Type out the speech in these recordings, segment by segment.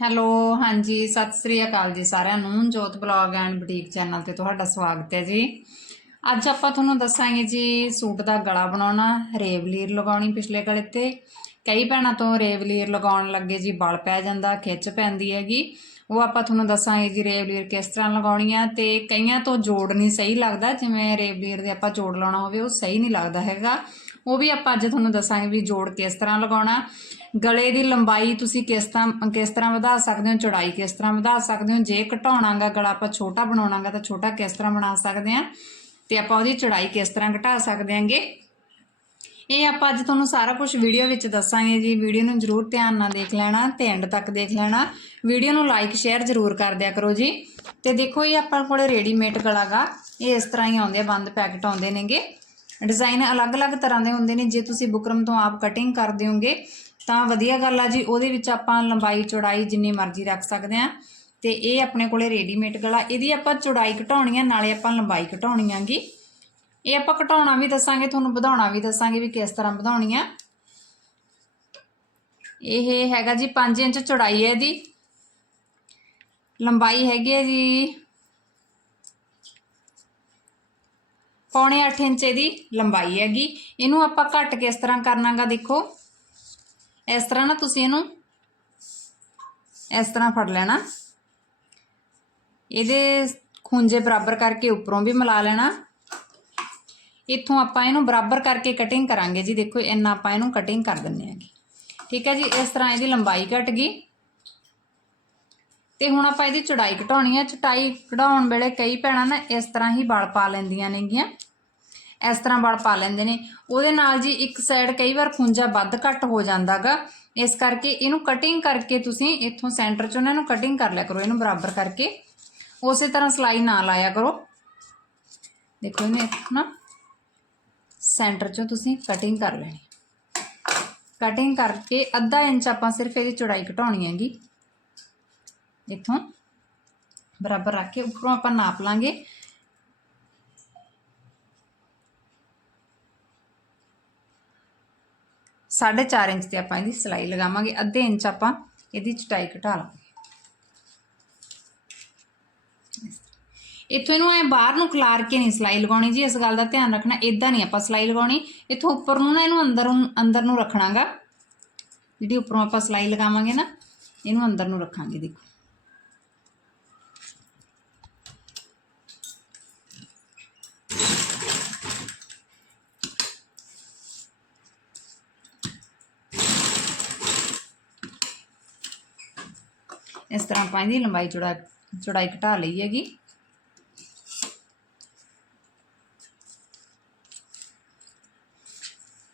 Hello, ਹਾਂਜੀ, ਸਤਿ ਸ੍ਰੀ ਅਕਾਲ ਜੀ ਸਾਰਿਆਂ ਨੂੰ। ਜੋਤ ਬਲੌਗ ਐਂਡ ਬੁਟੀਕ ਚੈਨਲ ਤੇ ਤੁਹਾਡਾ ਸਵਾਗਤ ਹੈ ਜੀ। ਅੱਜ ਆਪਾਂ ਤੁਹਾਨੂੰ ਦੱਸਾਂਗੇ ਜੀ, ਸੂਟ ਦਾ ਗਲਾ ਬਣਾਉਣਾ ਰੇਵਲੀਰ ਲਗਾਉਣੀ ਪਿਛਲੇ ਗਲੇ ਤੇ। ਕਈ ਭੈਣਾਂ ਤੋਂ ਰੇਵਲੀਰ ਲਗਾਉਣ ਲੱਗੇ ਜੀ, ਬਲ ਪੈ ਜਾਂਦਾ, ਖਿੱਚ ਪੈਂਦੀ ਹੈਗੀ। ਉਹ ਆਪਾਂ ਤੁਹਾਨੂੰ ਦੱਸਾਂਗੇ ਜੀ ਰੇਵਲੀਰ ਕਿਸ ਤਰ੍ਹਾਂ ਲਗਾਉਣੀ ਆ ਤੇ ਕਈਆਂ ਤੋਂ ਜੋੜ ਨਹੀਂ ਸਹੀ ਲੱਗਦਾ। ਜਿਵੇਂ ਰੇਵਲੀਰ ਦੇ ਆਪਾਂ ਜੋੜ ਲਾਉਣਾ ਹੋਵੇ, ਉਹ ਸਹੀ ਨਹੀਂ ਲੱਗਦਾ ਹੈਗਾ। ਉਹ ਵੀ ਆਪਾਂ ਅੱਜ ਤੁਹਾਨੂੰ ਦੱਸਾਂਗੇ ਵੀ ਜੋੜ ਕਿਸ ਤਰ੍ਹਾਂ ਲਗਾਉਣਾ, ਗਲੇ ਦੀ ਲੰਬਾਈ ਤੁਸੀਂ ਕਿਸ ਤਰ੍ਹਾਂ ਕਿਸ ਤਰ੍ਹਾਂ ਵਧਾ ਸਕਦੇ ਹੋ, ਚੌੜਾਈ ਕਿਸ ਤਰ੍ਹਾਂ ਵਧਾ ਸਕਦੇ ਹੋ, ਜੇ ਘਟਾਉਣਾਗਾ ਗਲਾ ਆਪਾਂ ਛੋਟਾ ਬਣਾਉਣਾਗਾ ਤਾਂ ਛੋਟਾ ਕਿਸ ਤਰ੍ਹਾਂ ਬਣਾ ਸਕਦੇ ਆ ਤੇ ਆਪਾਂ ਉਹਦੀ ਚੌੜਾਈ ਕਿਸ ਤਰ੍ਹਾਂ ਘਟਾ ਸਕਦੇ ਆਂਗੇ ਇਹ ਆਪਾਂ ਅੱਜ ਤੁਹਾਨੂੰ ਸਾਰਾ ਕੁਝ ਵੀਡੀਓ ਵਿੱਚ ਦੱਸਾਂਗੇ ਜੀ, ਵੀਡੀਓ ਨੂੰ ਜਰੂਰ ਧਿਆਨ ਨਾਲ ਦੇਖ ਲੈਣਾ ਤੇ ਐਂਡ ਤੱਕ ਦੇਖ ਲੈਣਾ। ਵੀਡੀਓ ਨੂੰ ਲਾਈਕ ਸ਼ੇਅਰ ਜਰੂਰ ਕਰ ਦਿਆ ਕਰੋ ਜੀ। ਤੇ ਦੇਖੋ ਇਹ ਆਪਾਂ ਕੋਲੇ ਰੈਡੀਮੇਡ ਗਲਾਗਾ, ਇਹ ਇਸ ਤਰ੍ਹਾਂ ਹੀ ਆਉਂਦੇ ਆ, ਬੰਦ ਪੈਕਟ ਆਉਂਦੇ ਨੇਗੇ। ਡਿਜ਼ਾਈਨ ਅਲੱਗ-ਅਲੱਗ ਤਰ੍ਹਾਂ ਦੇ ਹੁੰਦੇ ਨੇ। ਜੇ ਤੁਸੀਂ ਬੁਕਰਮ ਤੋਂ ਆਪ ਕਟਿੰਗ ਕਰ ਹੋਗੇ ਤਾਂ ਵਧੀਆ ਗੱਲ ਆ ਜੀ। ਉਹਦੇ ਵਿੱਚ ਆਪਾਂ ਲੰਬਾਈ, ਚੌੜਾਈ ਜਿੰਨੀ ਮਰਜ਼ੀ ਰੱਖ ਸਕਦੇ ਆ ਤੇ ਇਹ ਆਪਣੇ ਕੋਲੇ ਰੈਡੀਮੇਡ ਗਲਾ। ਇਹਦੀ ਆਪਾਂ ਚੌੜਾਈ ਘਟਾਉਣੀ ਆ, ਨਾਲੇ ਆਪਾਂ ਲੰਬਾਈ ਘਟਾਉਣੀ ਆਂਗੀ। ਇਹ ਆਪਾਂ ਘਟਾਉਣਾ ਵੀ ਦੱਸਾਂਗੇ, ਤੁਹਾਨੂੰ ਵਧਾਉਣਾ ਵੀ ਦੱਸਾਂਗੇ ਵੀ ਕਿਸ ਤਰ੍ਹਾਂ ਵਧਾਉਣੀ ਆ। ਇਹ ਹੈਗਾ ਜੀ 5 ਇੰਚ ਚੌੜਾਈ ਹੈ ਇਹਦੀ। ਲੰਬਾਈ ਹੈਗੀ ਹੈ ਜੀ ਪੌਣੇ 8 ਇੰਚ ਦੀ ਲੰਬਾਈ ਹੈਗੀ। ਇਹਨੂੰ ਆਪਾਂ ਘੱਟ ਕਿਸ ਤਰ੍ਹਾਂ ਕਰਨਾਗਾ ਦੇਖੋ। ਇਸ ਤਰ੍ਹਾਂ ਨਾ ਤੁਸੀਂ ਇਹਨੂੰ ਇਸ ਤਰ੍ਹਾਂ ਫੜ ਲੈਣਾ। ਇਹਦੇ ਖੁੰਝੇ ਬਰਾਬਰ ਕਰਕੇ ਉੱਪਰੋਂ ਵੀ ਮਿਲਾ ਲੈਣਾ। ਇੱਥੋਂ ਆਪਾਂ ਇਹਨੂੰ ਬਰਾਬਰ ਕਰਕੇ ਕਟਿੰਗ ਕਰਾਂਗੇ ਜੀ। ਦੇਖੋ, ਇੰਨਾ ਆਪਾਂ ਇਹਨੂੰ ਕਟਿੰਗ ਕਰ ਦਿੰਨੇ ਆਂਗੇ ਠੀਕ ਹੈ ਜੀ, ਇਸ ਤਰ੍ਹਾਂ ਇਹਦੀ ਲੰਬਾਈ ਘਟ ਗਈ। ਤੇ ਹੁਣ ਆਪਾਂ ਇਹਦੀ ਚੌੜਾਈ ਘਟਾਉਣੀ ਹੈ ਚਟਾਈ ਕਢਾਉਣ ਵੇਲੇ ਕਈ ਭੈਣਾਂ ਨਾ ਇਸ ਤਰ੍ਹਾਂ ਹੀ ਵਲ ਪਾ ਲੈਂਦੀਆਂ ਨੇਗੀਆਂ। ਇਸ ਤਰ੍ਹਾਂ ਵਲ ਪਾ ਲੈਂਦੇ ਨੇ। ਉਹਦੇ ਨਾਲ ਜੀ ਇੱਕ ਸਾਈਡ ਕਈ ਵਾਰ ਖੁੰਝਾ ਵੱਧ ਘੱਟ ਹੋ ਜਾਂਦਾਗਾ। ਇਸ ਕਰਕੇ ਇਹਨੂੰ ਕਟਿੰਗ ਕਰਕੇ ਤੁਸੀਂ ਇੱਥੋਂ ਸੈਂਟਰ ਚੋਂ ਨਾ ਇਹਨੂੰ ਕਟਿੰਗ ਕਰ ਲਿਆ ਕਰੋ, ਇਹਨੂੰ ਬਰਾਬਰ ਕਰਕੇ। ਉਸੇ ਤਰ੍ਹਾਂ ਸਲਾਈ ਨਾ ਲਾਇਆ ਕਰੋ। ਦੇਖੋ ਇਹਨੇ ਨਾ ਸੈਂਟਰ ਚੋਂ ਤੁਸੀਂ ਕਟਿੰਗ ਕਰ ਲੈਣੀ। ਕਟਿੰਗ ਕਰਕੇ ਅੱਧਾ ਇੰਚ ਆਪਾਂ ਸਿਰਫ ਇਹਦੀ ਚੌੜਾਈ ਘਟਾਉਣੀ ਹੈਗੀ। ਇੱਥੋਂ ਬਰਾਬਰ ਰੱਖ ਕੇ ਉੱਪਰੋਂ ਆਪਾਂ ਨਾਪ ਲਾਂਗੇ। ਸਾਢੇ ਚਾਰ ਇੰਚ ਤੇ ਆਪਾਂ ਇਹਦੀ ਸਿਲਾਈ ਲਗਾਵਾਂਗੇ। ਅੱਧੇ ਇੰਚ ਆਪਾਂ ਇਹਦੀ ਚਟਾਈ ਘਟਾ ਲਾਂਗੇ। ਇੱਥੋਂ ਇਹਨੂੰ ਐ ਬਾਹਰ ਨੂੰ ਖਲਾਰ ਕੇ ਨਹੀਂ ਸਿਲਾਈ ਲਗਾਉਣੀ ਜੀ। ਇਸ ਗੱਲ ਦਾ ਧਿਆਨ ਰੱਖਣਾ ਇਦਾਂ ਨਹੀਂ ਆਪਾਂ ਸਿਲਾਈ ਲਗਾਉਣੀ। ਇੱਥੋਂ ਉੱਪਰ ਨੂੰ ਨਾ ਇਹਨੂੰ ਅੰਦਰ ਅੰਦਰ ਨੂੰ ਰੱਖਣਾਗਾ। ਜਿਹੜੀ ਉੱਪਰੋਂ ਆਪਾਂ ਸਿਲਾਈ ਲਗਾਵਾਂਗੇ ਨਾ, ਇਹਨੂੰ ਅੰਦਰ ਨੂੰ ਰੱਖਾਂਗੇ ਦੇਖੋ। ਇਸ ਤਰ੍ਹਾਂ ਆਪਾਂ ਇਹਦੀ ਲੰਬਾਈ ਚੌੜਾ ਚੌੜਾਈ ਘਟਾ ਲਈ ਹੈਗੀ।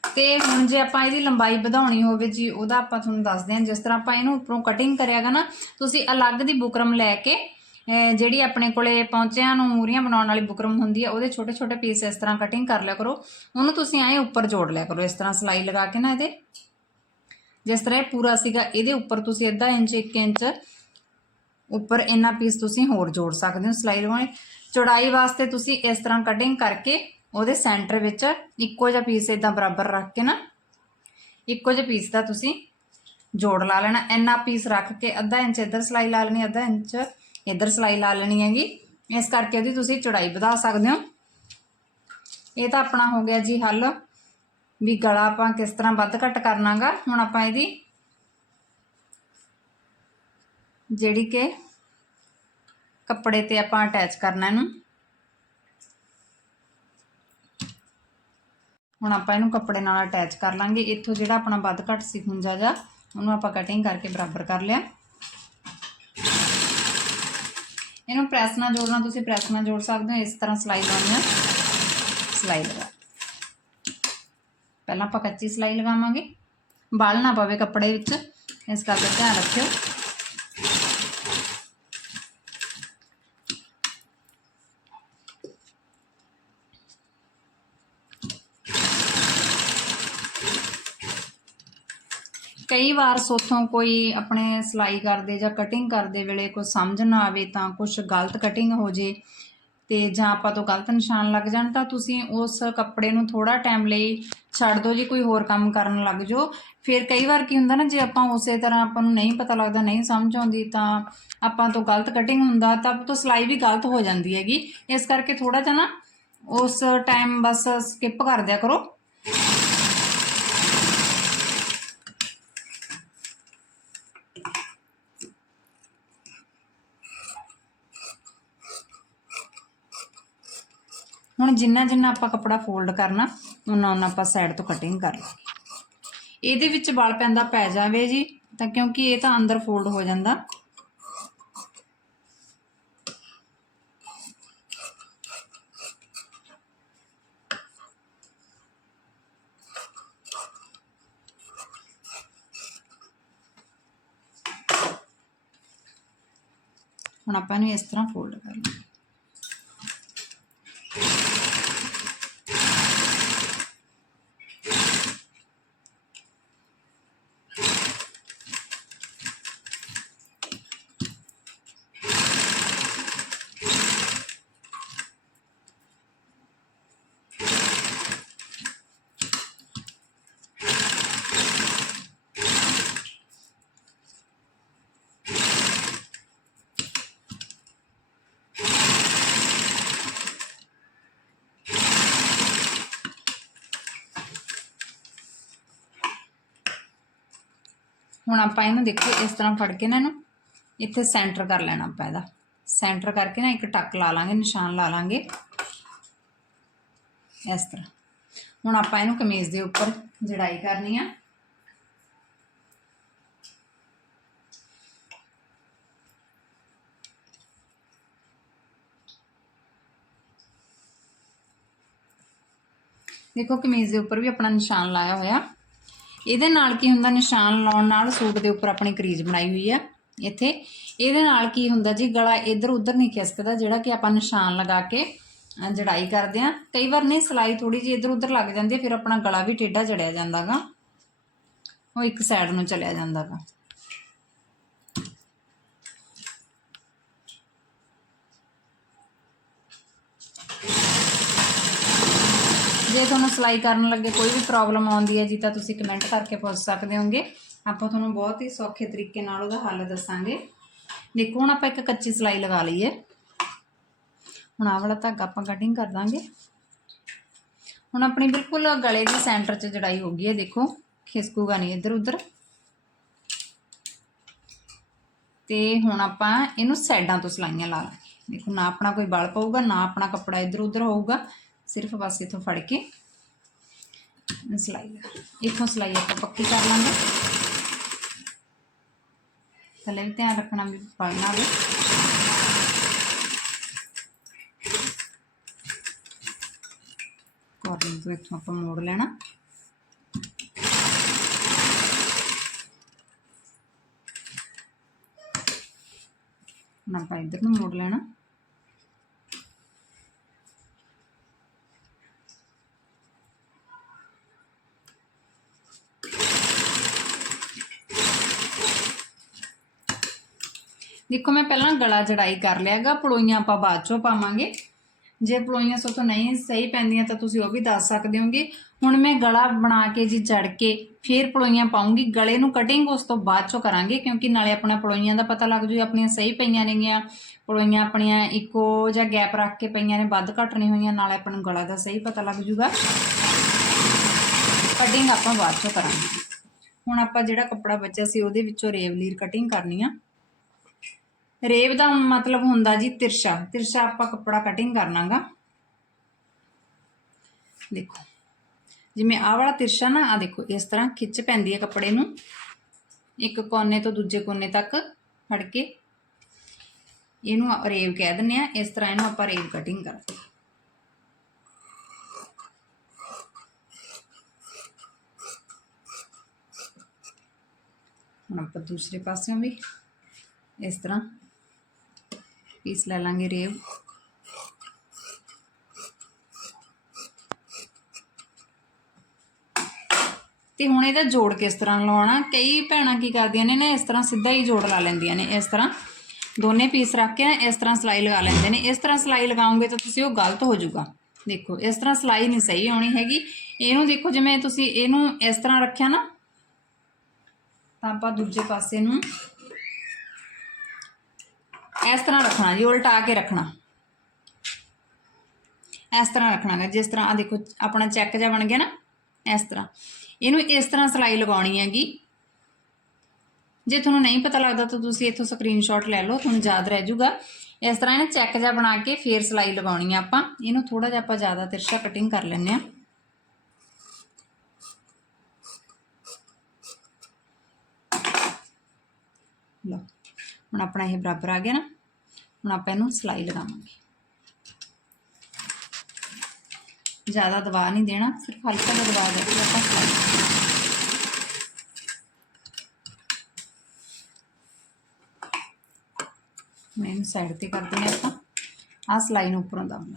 ਤੇ ਹੁਣ ਜੇ ਆਪਾਂ ਇਹਦੀ ਲੰਬਾਈ ਵਧਾਉਣੀ ਹੋਵੇ ਜੀ, ਉਹਦਾ ਆਪਾਂ ਤੁਹਾਨੂੰ ਦੱਸਦੇ ਹਾਂ ਜਿਸ ਤਰ੍ਹਾਂ ਆਪਾਂ ਇਹਨੂੰ ਉੱਪਰੋਂ ਕਟਿੰਗ ਕਰਿਆਗਾ ਨਾ, ਤੁਸੀਂ ਅਲੱਗ ਦੀ ਬੁਕਰਮ ਲੈ ਕੇ ਜਿਹੜੀ ਆਪਣੇ ਕੋਲੇ ਪੌਂਚਿਆਂ ਨੂੰ ਮੂਰੀਆਂ ਬਣਾਉਣ ਵਾਲੀ ਬੁਕਰਮ ਹੁੰਦੀ ਹੈ, ਉਹਦੇ ਛੋਟੇ ਛੋਟੇ ਪੀਸ ਇਸ ਤਰ੍ਹਾਂ ਕਟਿੰਗ ਕਰ ਲਿਆ ਕਰੋ, ਉਹਨੂੰ ਤੁਸੀਂ ਐਂ ਉੱਪਰ ਜੋੜ ਲਿਆ ਕਰੋ, ਇਸ ਤਰ੍ਹਾਂ ਸਲਾਈ ਲਗਾ ਕੇ ਨਾ ਇਹਦੇ। ਜਿਸ ਤਰ੍ਹਾਂ ਇਹ ਪੂਰਾ ਸੀਗਾ, ਇਹਦੇ ਉੱਪਰ ਤੁਸੀਂ ਅੱਧਾ ਇੰਚ 1 ਇੰਚ ਉੱਪਰ ਇੰਨਾ ਪੀਸ ਤੁਸੀਂ ਹੋਰ ਜੋੜ ਸਕਦੇ ਹੋ ਸਿਲਾਈ ਲਗਾਉਣੀ ਚੌੜਾਈ ਵਾਸਤੇ ਤੁਸੀਂ ਇਸ ਤਰ੍ਹਾਂ ਕਟਿੰਗ ਕਰਕੇ ਉਹਦੇ ਸੈਂਟਰ ਵਿੱਚ ਇੱਕੋ ਜਿਹਾ ਪੀਸ ਇਦਾਂ ਬਰਾਬਰ ਰੱਖ ਕੇ ਨਾ, ਇੱਕੋ ਜਿਹਾ ਪੀਸ ਦਾ ਤੁਸੀਂ ਜੋੜ ਲਾ ਲੈਣਾ। ਇੰਨਾ ਪੀਸ ਰੱਖ ਕੇ ਅੱਧਾ ਇੰਚ ਇੱਧਰ ਸਿਲਾਈ ਲਾ ਲੈਣੀ, ਅੱਧਾ ਇੰਚ ਇੱਧਰ ਸਿਲਾਈ ਲਾ ਲੈਣੀ ਹੈਗੀ। ਇਸ ਕਰਕੇ ਉਹਦੀ ਤੁਸੀਂ ਚੌੜਾਈ ਵਧਾ ਸਕਦੇ ਹੋ। ਇਹ ਤਾਂ ਆਪਣਾ ਹੋ ਗਿਆ ਜੀ ਹੱਲ, ਵੀ ਗਲਾ ਆਪਾਂ ਕਿਸ ਤਰ੍ਹਾਂ ਵੱਧ ਘੱਟ ਕਰਨਾਗਾ। ਹੁਣ ਆਪਾਂ ਇਹਦੀ ਜਿਹੜੀ ਕਿ ਕੱਪੜੇ ਤੇ ਆਪਾਂ ਅਟੈਚ ਕਰਨਾ ਇਹਨੂੰ। ਹੁਣ ਆਪਾਂ ਇਹਨੂੰ ਕੱਪੜੇ ਨਾਲ ਅਟੈਚ ਕਰ ਲਾਂਗੇ। ਇੱਥੋਂ ਜਿਹੜਾ ਆਪਣਾ ਵੱਧ ਘੱਟ ਸੀ ਖੁੰਝਾ ਜਾ ਉਹਨੂੰ ਆਪਾਂ ਕਟਿੰਗ ਕਰਕੇ ਬਰਾਬਰ ਕਰ ਲਿਆ। ਇਹਨੂੰ ਪ੍ਰੈਸ ਨਾਲ ਜੋੜਨਾ, ਤੁਸੀਂ ਪ੍ਰੈਸ ਨਾਲ ਜੋੜ ਸਕਦੇ ਹੋ। ਇਸ ਤਰ੍ਹਾਂ ਸਲਾਈ ਲਾਉਣੀ ਹੈ। ਸਲਾਈ ਲਗਾ। ਪਹਿਲਾਂ ਆਪਾਂ ਕੱਚੀ ਸਲਾਈ ਲਗਾਵਾਂਗੇ। ਬਾਲ ਨਾ ਪਵੇ ਕੱਪੜੇ ਵਿੱਚ। ਇਸ ਗੱਲ ਦਾ ਧਿਆਨ ਰੱਖਿਓ। ਕਈ ਵਾਰ ਸੋਥੋਂ ਕੋਈ ਆਪਣੇ ਸਿਲਾਈ ਕਰਦੇ ਜਾਂ ਕਟਿੰਗ ਕਰਦੇ ਵੇਲੇ ਕੋਈ ਸਮਝ ਨਾ ਆਵੇ ਤਾਂ ਕੁਝ ਗਲਤ ਕਟਿੰਗ ਹੋ ਜੇ ਤੇ ਜਾਂ ਆਪਾਂ ਤੋਂ ਗਲਤ ਨਿਸ਼ਾਨ ਲੱਗ ਜਾਣ ਤਾਂ ਤੁਸੀਂ ਉਸ ਕੱਪੜੇ ਨੂੰ ਥੋੜਾ ਟਾਈਮ ਲਈ ਛੱਡ ਦਿਓ ਜੀ, ਕੋਈ ਹੋਰ ਕੰਮ ਕਰਨ ਲੱਗ ਜਾਓ। ਫਿਰ ਕਈ ਵਾਰ ਕੀ ਹੁੰਦਾ ਨਾ, ਜੇ ਆਪਾਂ ਉਸੇ ਤਰ੍ਹਾਂ ਆਪਾਂ ਨੂੰ ਨਹੀਂ ਪਤਾ ਲੱਗਦਾ, ਨਹੀਂ ਸਮਝ ਆਉਂਦੀ ਤਾਂ ਆਪਾਂ ਤੋਂ ਗਲਤ ਕਟਿੰਗ ਹੁੰਦਾ ਤਾਂ ਤੋਂ ਸਿਲਾਈ ਵੀ ਗਲਤ ਹੋ ਜਾਂਦੀ ਹੈਗੀ। ਇਸ ਕਰਕੇ ਥੋੜਾ ਜਿਹਾ ਨਾ ਉਸ ਟਾਈਮ ਬਸ ਸਕਿਪ ਕਰ ਦਿਆ ਕਰੋ। ਹੁਣ ਜਿੰਨਾ ਜਿੰਨਾ ਆਪਾਂ ਕੱਪੜਾ ਫੋਲਡ ਕਰਨਾ ਉਹਨਾਂ ਉਹਨਾਂ ਆਪਾਂ ਸਾਈਡ ਤੋਂ ਕਟਿੰਗ ਕਰ ਲਾਂਗੇ ਇਹਦੇ ਵਿੱਚ ਵਲ ਪੈਂਦਾ ਪੈ ਜਾਵੇ ਜੀ, ਤਾਂ ਕਿਉਂਕਿ ਇਹ ਤਾਂ ਅੰਦਰ ਫੋਲਡ ਹੋ ਜਾਂਦਾ। ਹੁਣ ਆਪਾਂ ਇਹਨੂੰ ਇਸ ਤਰ੍ਹਾਂ ਫੋਲਡ ਕਰ ਲਾਂਗੇ ਹੁਣ ਆਪਾਂ ਇਹਨੂੰ ਦੇਖੋ, ਇਸ ਤਰ੍ਹਾਂ ਫੜ ਕੇ ਨਾ ਇਹਨੂੰ ਇੱਥੇ ਸੈਂਟਰ ਕਰ ਲੈਣਾ ਆਪਾਂ ਇਹਦਾ। ਸੈਂਟਰ ਕਰਕੇ ਨਾ ਇੱਕ ਟੱਕ ਲਾ ਲਾਂਗੇ, ਨਿਸ਼ਾਨ ਲਾ ਲਾਂਗੇ। ਇਸ ਤਰ੍ਹਾਂ। ਹੁਣ ਆਪਾਂ ਇਹਨੂੰ ਕਮੀਜ਼ ਦੇ ਉੱਪਰ ਜੜਾਈ ਕਰਨੀ ਆ। ਦੇਖੋ ਕਮੀਜ਼ ਦੇ ਉੱਪਰ ਵੀ ਆਪਣਾ ਨਿਸ਼ਾਨ ਲਾਇਆ ਹੋਇਆ। ਇਹਦੇ ਨਾਲ ਕੀ ਹੁੰਦਾ, ਨਿਸ਼ਾਨ ਲਾਉਣ ਨਾਲ ਸੂਟ ਦੇ ਉੱਪਰ ਆਪਣੀ ਕਰੀਜ਼ ਬਣਾਈ ਹੋਈ ਆ ਇੱਥੇ। ਇਹਦੇ ਨਾਲ ਕੀ ਹੁੰਦਾ ਜੀ, ਗਲਾ ਇੱਧਰ ਉੱਧਰ ਨਹੀਂ ਖਿਸਕਦਾ, ਜਿਹੜਾ ਕਿ ਆਪਾਂ ਨਿਸ਼ਾਨ ਲਗਾ ਕੇ ਜੜਾਈ ਕਰਦੇ ਆ ਕਈ ਵਾਰ ਨਹੀਂ, ਸਲਾਈ ਥੋੜੀ ਜਿਹੀ ਇੱਧਰ ਉੱਧਰ ਲੱਗ ਜਾਂਦੀ ਹੈ, ਫਿਰ ਆਪਣਾ ਗਲਾ ਵੀ ਟੇਢਾ ਚੜਿਆ ਜਾਂਦਾਗਾ। ਉਹ ਇੱਕ ਸਾਈਡ ਨੂੰ ਚਲਿਆ ਜਾਂਦਾਗਾ। ਜੇ ਤੁਹਾਨੂੰ ਸਿਲਾਈ ਕਰਨ ਲੱਗੇ ਕੋਈ ਵੀ ਪ੍ਰੋਬਲਮ ਆਉਂਦੀ ਹੈ ਜੀ, ਤਾਂ ਤੁਸੀਂ ਕਮੈਂਟ ਕਰਕੇ ਪੁੱਛ ਸਕਦੇ ਹੋਗੇ। ਆਪਾਂ ਤੁਹਾਨੂੰ ਬਹੁਤ ਹੀ ਸੌਖੇ ਤਰੀਕੇ ਨਾਲ ਉਹਦਾ ਹੱਲ ਦੱਸਾਂਗੇ। ਦੇਖੋ, ਹੁਣ ਆਪਾਂ ਇੱਕ ਕੱਚੀ ਸਿਲਾਈ ਲਗਾ ਲਈ ਹੈ। ਹੁਣ ਆਹ ਵਾਲਾ ਧਾਗਾ ਆਪਾਂ ਕਟਿੰਗ ਕਰ ਦਾਂਗੇ। ਹੁਣ ਆਪਣੀ ਬਿਲਕੁਲ ਗਲੇ ਦੀ ਸੈਂਟਰ 'ਚ ਜੜਾਈ ਹੋ ਗਈ ਹੈ, ਦੇਖੋ। ਖਿਸਕੂਗਾ ਨਹੀਂ ਇੱਧਰ ਉੱਧਰ ਤੇ ਹੁਣ ਆਪਾਂ ਇਹਨੂੰ ਸਾਈਡਾਂ ਤੋਂ ਸਲਾਈਆਂ ਲਾ ਲਾਂਗੇ। ਦੇਖੋ, ਨਾ ਆਪਣਾ ਕੋਈ ਬਲ ਪਊਗਾ, ਨਾ ਆਪਣਾ ਕੱਪੜਾ ਇੱਧਰ ਉੱਧਰ ਹੋਊਗਾ। ਸਿਰਫ ਬਸ ਇਥੋਂ ਫੜ ਕੇ ਸਿਲਾਈ ਲਾ ਇਥੋਂ ਸਲਾਈ ਆਪਾਂ ਪੱਕੀ ਕਰ ਲਾਂਗੇ। ਥੱਲੇ ਵੀ ਧਿਆਨ ਰੱਖਣਾ ਵੀ ਪਲ ਨਾ ਕੋਰਨਰ ਤੋਂ ਇੱਥੋਂ ਆਪਾਂ ਮੋੜ ਲੈਣਾ। ਹੁਣ ਆਪਾਂ ਇੱਧਰ ਨੂੰ ਮੋੜ ਲੈਣਾ। ਦੇਖੋ, ਮੈਂ ਪਹਿਲਾਂ ਗਲਾ ਜੜਾਈ ਕਰ ਲਿਆਗਾ ਪਲੋਈਆਂ ਆਪਾਂ ਬਾਅਦ ਚੋਂ ਪਾਵਾਂਗੇ। ਜੇ ਪਲੋਈਆਂ ਸੋ ਤੋਂ ਨਹੀਂ ਸਹੀ ਪੈਂਦੀਆਂ, ਤਾਂ ਤੁਸੀਂ ਉਹ ਵੀ ਦੱਸ ਸਕਦੇ ਹੋਗੇ। ਹੁਣ ਮੈਂ ਗਲਾ ਬਣਾ ਕੇ ਜੀ ਜੜ ਕੇ ਫਿਰ ਪਲੋਈਆਂ ਪਾਉਂਗੀ। ਗਲੇ ਨੂੰ ਕਟਿੰਗ ਉਸ ਤੋਂ ਬਾਅਦ ਚੋਂ ਕਰਾਂਗੇ, ਕਿਉਂਕਿ ਨਾਲੇ ਆਪਣਾ ਪਲੋਈਆਂ ਦਾ ਪਤਾ ਲੱਗ ਜੂ, ਆਪਣੀਆਂ ਸਹੀ ਪਈਆਂ ਨੇਗੀਆਂ। ਪਲੋਈਆਂ ਆਪਣੀਆਂ ਇੱਕੋ ਜਾਂ ਗੈਪ ਰੱਖ ਕੇ ਪਈਆਂ ਨੇ, ਵੱਧ ਘੱਟ ਨਹੀਂ ਹੋਈਆਂ, ਨਾਲੇ ਆਪਾਂ ਨੂੰ ਗਲਾ ਦਾ ਸਹੀ ਪਤਾ ਲੱਗ ਜੂਗਾ। ਕਟਿੰਗ ਆਪਾਂ ਬਾਅਦ ਚੋਂ ਕਰਾਂਗੇ। ਹੁਣ ਆਪਾਂ ਜਿਹੜਾ ਕੱਪੜਾ ਬਚਿਆ ਸੀ, ਉਹਦੇ ਵਿੱਚੋਂ ਰੇਵਲੀਰ ਕਟਿੰਗ ਕਰਨੀ ਆ। ਰੇਬ ਦਾ ਮਤਲਬ ਹੁੰਦਾ ਜੀ ਤਿਰਸ਼ਾ ਤਿਰਛਾ ਆਪਾਂ ਕੱਪੜਾ ਕਟਿੰਗ ਕਰਨਾਗਾ। ਦੇਖੋ, ਜਿਵੇਂ ਆਹ ਵਾਲਾ ਤਿਰਸ਼ਾ ਨਾ ਆ ਦੇਖੋ, ਇਸ ਤਰ੍ਹਾਂ ਖਿੱਚ ਪੈਂਦੀ ਹੈ ਕੱਪੜੇ ਨੂੰ। ਇੱਕ ਕੋਨੇ ਤੋਂ ਦੂਜੇ ਕੋਨੇ ਤੱਕ ਫੜ ਕੇ ਇਹਨੂੰ ਰੇਵ ਕਹਿ ਦਿੰਦੇ ਆ। ਇਸ ਤਰ੍ਹਾਂ ਇਹਨੂੰ ਆਪਾਂ ਰੇਵ ਕਟਿੰਗ ਕਰਦੇ ਹੁਣ ਆਪਾਂ ਦੂਸਰੇ ਪਾਸਿਓਂ ਵੀ ਇਸ ਤਰ੍ਹਾਂ ਪੀਸ ਲੈ ਲਾਂਗੇ ਰੇਵ ਤੇ ਹੁਣ ਇਹਦਾ ਜੋੜ ਕਿਸ ਤਰ੍ਹਾਂ ਲਵਾਉਣਾ ਕਈ ਭੈਣਾਂ ਕੀ ਕਰਦੀਆਂ ਨੇ ਨਾ, ਇਸ ਤਰ੍ਹਾਂ ਸਿੱਧਾ ਹੀ ਜੋੜ ਲਾ ਲੈਂਦੀਆਂ ਨੇ, ਇਸ ਤਰ੍ਹਾਂ। ਦੋਨੇ ਪੀਸ ਰੱਖ ਕੇ ਨਾ, ਇਸ ਤਰ੍ਹਾਂ ਸਲਾਈ ਲਗਾ ਲੈਂਦੇ ਨੇ। ਇਸ ਤਰ੍ਹਾਂ ਸਲਾਈ ਲਗਾਓਗੇ ਤਾਂ ਤੁਸੀਂ ਉਹ ਗਲਤ ਹੋ ਜਾਊਗਾ। ਦੇਖੋ, ਇਸ ਤਰ੍ਹਾਂ ਸਲਾਈ ਨਹੀਂ ਸਹੀ ਆਉਣੀ ਹੈਗੀ। ਇਹਨੂੰ ਦੇਖੋ, ਜਿਵੇਂ ਤੁਸੀਂ ਇਹਨੂੰ ਇਸ ਤਰ੍ਹਾਂ ਰੱਖਿਆ ਨਾ, ਤਾਂ ਆਪਾਂ ਦੂਜੇ ਪਾਸੇ ਨੂੰ ਇਸ ਤਰ੍ਹਾਂ ਰੱਖਣਾ ਜੀ ਉਲਟਾ ਕੇ ਰੱਖਣਾ ਇਸ ਤਰ੍ਹਾਂ ਰੱਖਣਾ ਗਾ ਜਿਸ ਤਰ੍ਹਾਂ ਆ ਦੇਖੋ ਆਪਣਾ ਚੈੱਕ ਜਿਹਾ ਬਣ ਗਿਆ ਨਾ ਇਸ ਤਰ੍ਹਾਂ ਇਹਨੂੰ ਇਸ ਤਰ੍ਹਾਂ ਸਲਾਈ ਲਗਾਉਣੀ ਹੈਗੀ ਜੇ ਤੁਹਾਨੂੰ ਨਹੀਂ ਪਤਾ ਲੱਗਦਾ ਤਾਂ ਤੁਸੀਂ ਇੱਥੋਂ ਸਕਰੀਨਸ਼ਾਟ ਲੈ ਲਓ ਤੁਹਾਨੂੰ ਯਾਦ ਰਹਿ ਜਾਊਗਾ ਇਸ ਤਰ੍ਹਾਂ ਇਹਨੇ ਚੈੱਕ ਜਿਹਾ ਬਣਾ ਕੇ ਫੇਰ ਸਲਾਈ ਲਗਾਉਣੀ ਆ ਆਪਾਂ ਇਹਨੂੰ ਥੋੜਾ ਜਿਹਾ ਆਪਾਂ ਜ਼ਿਆਦਾ ਤਿਰਛਾ ਕਟਿੰਗ ਕਰ ਲੈਂਦੇ ਆ ਲਓ ਹੁਣ ਆਪਣਾ ਇਹ ਬਰਾਬਰ ਆ ਗਿਆ ਨਾ, ਹੁਣ ਆਪਾਂ ਇਹਨੂੰ ਸਲਾਈ ਲਗਾਵਾਂਗੇ। ਜ਼ਿਆਦਾ ਦਬਾ ਨਹੀਂ ਦੇਣਾ, ਸਿਰਫ ਹਲਕਾ ਜਿਹਾ ਦਬਾ ਦੇ ਕੇ ਆਪਾਂ ਸਲਾਈ ਮੈਂ ਇਹਨੂੰ ਸਾਈਡ ਤੇ ਕਰ ਦਿੰਦੇ ਆਪਾਂ। ਆਹ ਸਲਾਈ ਨੂੰ ਉੱਪਰੋਂ ਦਬ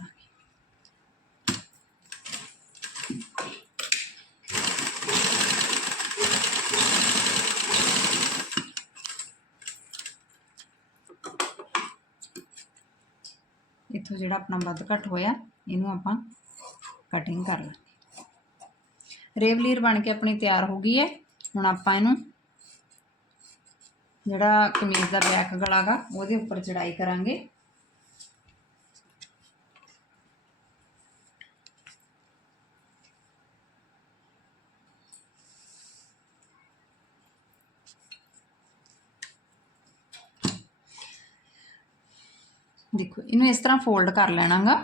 ਲਾਂਗੇ ਜਿਹੜਾ ਆਪਣਾ ਵੱਧ ਘੱਟ ਹੋਇਆ, ਇਹਨੂੰ ਆਪਾਂ ਕਟਿੰਗ ਕਰ ਲਾਂਗੇ। ਰੇਵਲੀਰ ਬਣ ਕੇ ਆਪਣੀ ਤਿਆਰ ਹੋ ਗਈ ਹੈ। ਹੁਣ ਆਪਾਂ ਇਹਨੂੰ ਜਿਹੜਾ ਕਮੀਜ਼ ਦਾ ਬੈਕ ਗਲਾ ਗਾ ਉਹਦੇ ਉੱਪਰ ਚੜਾਈ ਕਰਾਂਗੇ। ਦੇਖੋ, ਇਹਨੂੰ ਇਸ ਤਰ੍ਹਾਂ ਫੋਲਡ ਕਰ ਲੈਣਾਗਾ।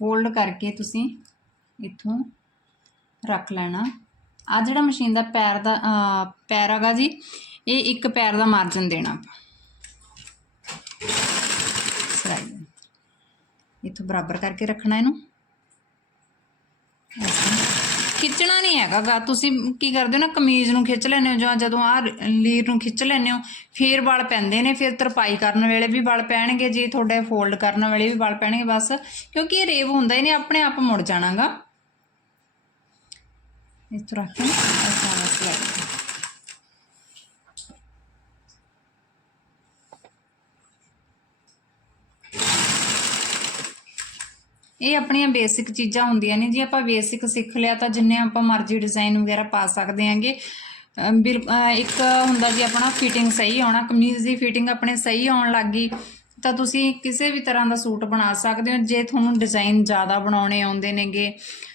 ਫੋਲਡ ਕਰਕੇ ਤੁਸੀਂ ਇੱਥੋਂ ਰੱਖ ਲੈਣਾ। ਆ ਜਿਹੜਾ ਮਸ਼ੀਨ ਦਾ ਪੈਰ ਦਾ ਪੈਰ ਹੈਗਾ ਜੀ, ਇਹ ਇੱਕ ਪੈਰ ਦਾ ਮਾਰਜਨ ਦੇਣਾ ਆਪਾਂ। ਸਲਾਈ ਇੱਥੋਂ ਬਰਾਬਰ ਕਰਕੇ ਰੱਖਣਾ ਇਹਨੂੰ। ਖਿੱਚਣਾ ਨਹੀਂ ਹੈਗਾ ਗਾ। ਤੁਸੀਂ ਕੀ ਕਰਦੇ ਹੋ ਨਾ, ਕਮੀਜ਼ ਨੂੰ ਖਿੱਚ ਲੈਂਦੇ ਹੋ ਜਾਂ ਜਦੋਂ ਆ ਲੀਰ ਨੂੰ ਖਿੱਚ ਲੈਂਦੇ ਹੋ, ਫੇਰ ਵਾਲ ਪੈਂਦੇ ਨੇ, ਫਿਰ ਤਰਪਾਈ ਕਰਨ ਵੇਲੇ ਵੀ ਵਾਲ ਪੈਣਗੇ, ਜੀ ਤੁਹਾਡੇ ਫੋਲਡ ਕਰਨ ਵੇਲੇ ਵੀ ਵਾਲ ਪੈਣਗੇ ਬਸ। ਕਿਉਂਕਿ ਇਹ ਰੇਵ ਹੁੰਦਾ ਇਹਨੇ ਆਪਣੇ ਆਪ ਮੁੜ ਜਾਣਾਗਾ ਇਸ ਤਰ੍ਹਾਂ ਰੱਖ ਇਸ ਤਰ੍ਹਾਂ ਇਹ ਆਪਣੀਆਂ ਬੇਸਿਕ ਚੀਜ਼ਾਂ ਹੁੰਦੀਆਂ ਨੇ। ਜੇ ਆਪਾਂ ਬੇਸਿਕ ਸਿੱਖ ਲਿਆ ਤਾਂ ਜਿੰਨੇ ਆਪਾਂ ਮਰਜ਼ੀ ਡਿਜ਼ਾਈਨ ਵਗੈਰਾ ਪਾ ਸਕਦੇ ਆਂਗੇ ਅਮ ਬਿਲ ਇੱਕ ਹੁੰਦਾ ਜੀ ਆਪਣਾ ਫਿਟਿੰਗ ਸਹੀ ਆਉਣਾ, ਕਮੀਜ਼ ਦੀ ਫਿਟਿੰਗ ਆਪਣੇ ਸਹੀ ਆਉਣ ਲੱਗ ਗਈ, ਤਾਂ ਤੁਸੀਂ ਕਿਸੇ ਵੀ ਤਰ੍ਹਾਂ ਦਾ ਸੂਟ ਬਣਾ ਸਕਦੇ ਹੋ। ਜੇ ਤੁਹਾਨੂੰ ਡਿਜ਼ਾਈਨ ਜ਼ਿਆਦਾ ਬਣਾਉਣੇ ਆਉਂਦੇ ਨੇਗੇ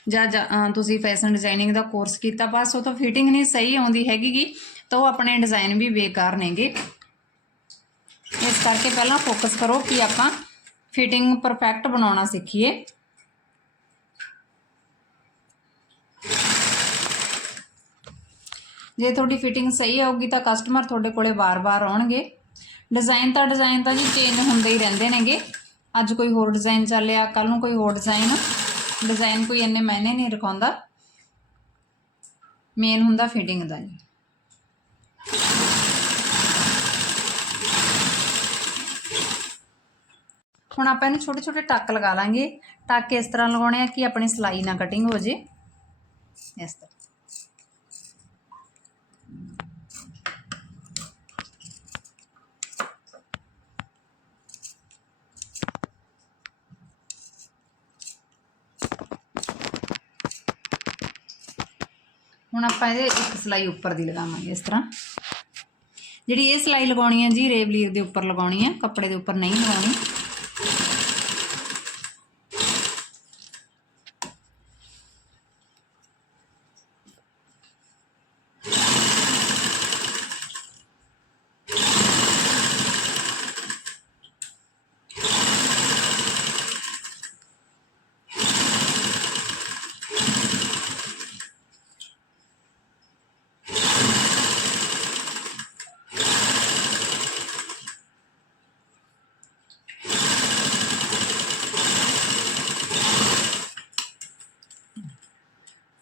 ਜਾਂ ਤੁਸੀਂ ਫੈਸ਼ਨ ਡਿਜ਼ਾਈਨਿੰਗ ਦਾ ਕੋਰਸ ਕੀਤਾ, ਬਸ ਉਹ ਤਾਂ ਫਿਟਿੰਗ ਨਹੀਂ ਸਹੀ ਆਉਂਦੀ ਹੈਗੀਗੀ ਤਾਂ ਉਹ ਆਪਣੇ ਡਿਜ਼ਾਈਨ ਵੀ ਬੇਕਾਰ ਨੇਗੇ। ਇਸ ਕਰਕੇ ਪਹਿਲਾਂ ਫੋਕਸ ਕਰੋ ਕਿ ਆਪਾਂ ਫਿਟਿੰਗ ਪਰਫੈਕਟ ਬਣਾਉਣਾ ਸਿੱਖੀਏ। ਜੇ ਤੁਹਾਡੀ ਫਿਟਿੰਗ ਸਹੀ ਆਊਗੀ ਤਾਂ ਕਸਟਮਰ ਤੁਹਾਡੇ ਕੋਲੇ ਵਾਰ-ਵਾਰ ਆਉਣਗੇ। ਡਿਜ਼ਾਈਨ ਤਾਂ ਡਿਜ਼ਾਈਨ ਤਾਂ ਜੀ ਚੇਂਜ ਹੁੰਦੇ ਹੀ ਰਹਿੰਦੇ ਨੇਗੇ। ਅੱਜ ਕੋਈ ਹੋਰ ਡਿਜ਼ਾਈਨ ਚੱਲਿਆ ਕੱਲ ਨੂੰ ਕੋਈ ਹੋਰ ਡਿਜ਼ਾਈਨ ਡਿਜ਼ਾਈਨ ਕੋਈ ਇੰਨੇ ਮਾਇਨੇ ਨਹੀਂ ਰਖਾਉਂਦਾ। ਮੇਨ ਹੁੰਦਾ ਫਿਟਿੰਗ ਦਾ ਜੀ। ਹੁਣ ਆਪਾਂ ਇਹਨੂੰ ਛੋਟੇ ਛੋਟੇ ਟੱਕ ਲਗਾ ਲਾਂਗੇ। ਟੱਕ ਇਸ ਤਰ੍ਹਾਂ ਲਗਾਉਣੇ ਆ ਕਿ ਆਪਣੀ ਸਲਾਈ ਨਾ ਕਟਿੰਗ ਹੋ ਜੇ। ਇਸ ਤਰ੍ਹਾਂ। ਹੁਣ ਆਪਾਂ ਇਹਦੇ ਇੱਕ ਸਲਾਈ ਉੱਪਰ ਦੀ ਲਗਾਵਾਂਗੇ ਇਸ ਤਰ੍ਹਾਂ। ਜਿਹੜੀ ਇਹ ਸਲਾਈ ਲਗਾਉਣੀ ਹੈ ਜੀ ਰੇਬ ਲੀਰ ਦੇ ਉੱਪਰ ਲਗਾਉਣੀ ਹੈ, ਕੱਪੜੇ ਦੇ ਉੱਪਰ ਨਹੀਂ ਲਗਾਉਣੀ।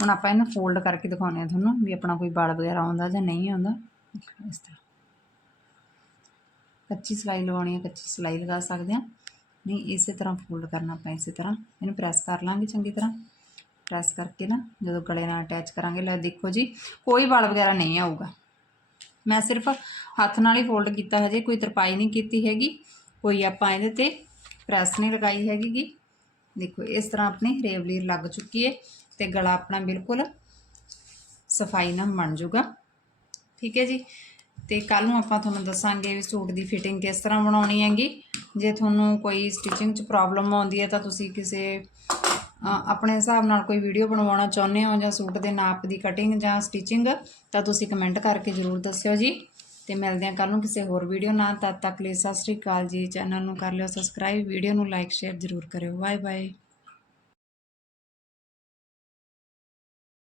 ਹੁਣ ਆਪਾਂ ਇਹਨੂੰ ਫੋਲਡ ਕਰਕੇ ਦਿਖਾਉਂਦੇ ਆ ਤੁਹਾਨੂੰ ਵੀ ਆਪਣਾ ਕੋਈ ਵਾਲ ਵਗੈਰਾ ਆਉਂਦਾ ਜਾਂ ਨਹੀਂ ਆਉਂਦਾ। ਇਸ ਤਰ੍ਹਾਂ। ਕੱਚੀ ਸਲਾਈ ਲਗਾਉਣੀ ਹੈ, ਕੱਚੀ ਸਲਾਈ ਲਗਾ ਸਕਦੇ ਆ ਨਹੀਂ, ਇਸੇ ਤਰ੍ਹਾਂ ਫੋਲਡ ਕਰਨਾ ਆਪਾਂ ਇਸੇ ਤਰ੍ਹਾਂ। ਇਹਨੂੰ ਪ੍ਰੈਸ ਕਰ ਲਾਂਗੇ ਚੰਗੀ ਤਰ੍ਹਾਂ। ਪ੍ਰੈਸ ਕਰਕੇ ਨਾ ਜਦੋਂ ਗਲੇ ਨਾਲ ਅਟੈਚ ਕਰਾਂਗੇ, ਲੈ ਦੇਖੋ ਜੀ, ਕੋਈ ਵਾਲ ਵਗੈਰਾ ਨਹੀਂ ਆਊਗਾ। ਮੈਂ ਸਿਰਫ ਹੱਥ ਨਾਲ ਹੀ ਫੋਲਡ ਕੀਤਾ, ਹਜੇ ਕੋਈ ਤਰਪਾਈ ਨਹੀਂ ਕੀਤੀ ਹੈਗੀ। ਕੋਈ ਆਪਾਂ ਇਹਦੇ ਤੇ ਪ੍ਰੈਸ ਨਹੀਂ ਲਗਾਈ ਹੈਗੀ ਦੇਖੋ, ਇਸ ਤਰ੍ਹਾਂ ਆਪਣੀ ਰੇਵਲੀਰ ਲੱਗ ਚੁੱਕੀ ਹੈ। ਤੇ ਗਲਾ ਆਪਣਾ ਬਿਲਕੁਲ ਸਫ਼ਾਈ ਨਾਲ ਬਣ ਜਾਊਗਾ। ਠੀਕ ਹੈ ਜੀ? ਤੇ ਕੱਲ ਨੂੰ ਆਪਾਂ ਤੁਹਾਨੂੰ ਦੱਸਾਂਗੇ ਵੀ ਸੂਟ ਦੀ ਫਿਟਿੰਗ ਕਿਸ ਤਰ੍ਹਾਂ ਬਣਾਉਣੀ ਹੈਗੀ। ਜੇ ਤੁਹਾਨੂੰ ਕੋਈ ਸਟਿਚਿੰਗ 'ਚ ਪ੍ਰੋਬਲਮ ਆਉਂਦੀ ਹੈ ਤਾਂ ਤੁਸੀਂ ਕਿਸੇ ਆਪਣੇ ਹਿਸਾਬ ਨਾਲ ਕੋਈ ਵੀਡੀਓ ਬਣਵਾਉਣਾ ਚਾਹੁੰਦੇ ਹੋ ਜਾਂ ਸੂਟ ਦੇ ਨਾਪ ਦੀ ਕਟਿੰਗ ਜਾਂ ਸਟਿਚਿੰਗ ਤਾਂ ਤੁਸੀਂ ਕਮੈਂਟ ਕਰਕੇ ਜ਼ਰੂਰ ਦੱਸਿਓ ਜੀ। ਤੇ ਮਿਲਦੇ ਹਾਂ ਕੱਲ ਨੂੰ ਕਿਸੇ ਹੋਰ ਵੀਡੀਓ ਨਾਲ। ਤਦ ਤੱਕ ਲਈ ਸਤਿ ਸ੍ਰੀ ਅਕਾਲ ਜੀ। ਚੈਨਲ ਨੂੰ ਕਰ ਲਿਓ ਸਬਸਕ੍ਰਾਈਬ ਵੀਡੀਓ ਨੂੰ ਲਾਈਕ ਸ਼ੇਅਰ ਜ਼ਰੂਰ ਕਰਿਓ। Bye bye